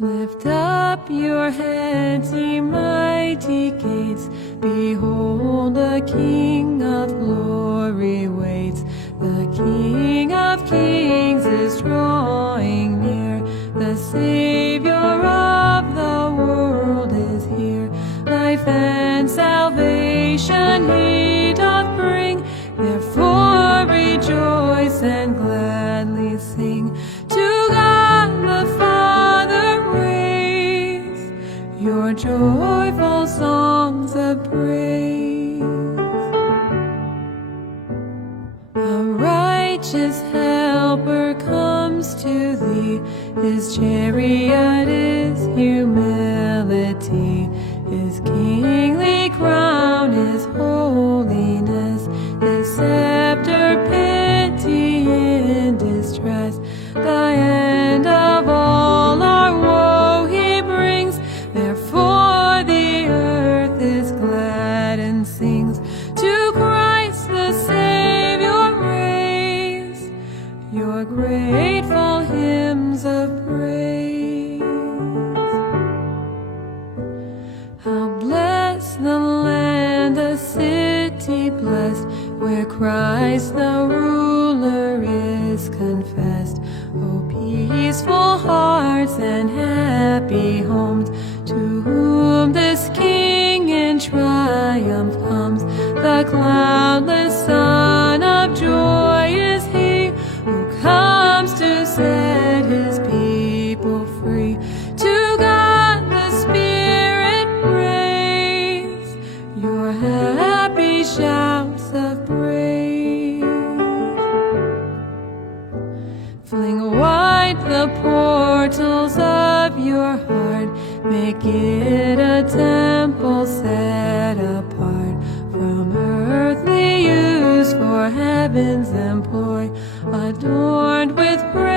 Lift up your heads, ye mighty gates. Behold, the King of glory waits. The King of kings is drawing near. The Savior of the world is here. Life and salvation he doth bring. Therefore rejoice and gladly sing. To God the Father raise your joyful songs of praise. A righteous helper comes to thee. His chariot is humility. His kingly crown is holiness. His scepter pity in distress. The end of all our woe he brings. Therefore the earth is glad and sings. To Christ the Savior raise your grateful hymns of praise. How blessed the land, a city blessed, where Christ the ruler is confessed. Oh, peaceful hearts and happy homes, to whom this King in triumph comes. The cloudless Son of joy is he, who comes to set his people free. To God the Spirit praise your happy shouts of praise. Fling wide the portals of your heart. Make it a temple set apart from earthly use for heaven's employ, adorned with praise.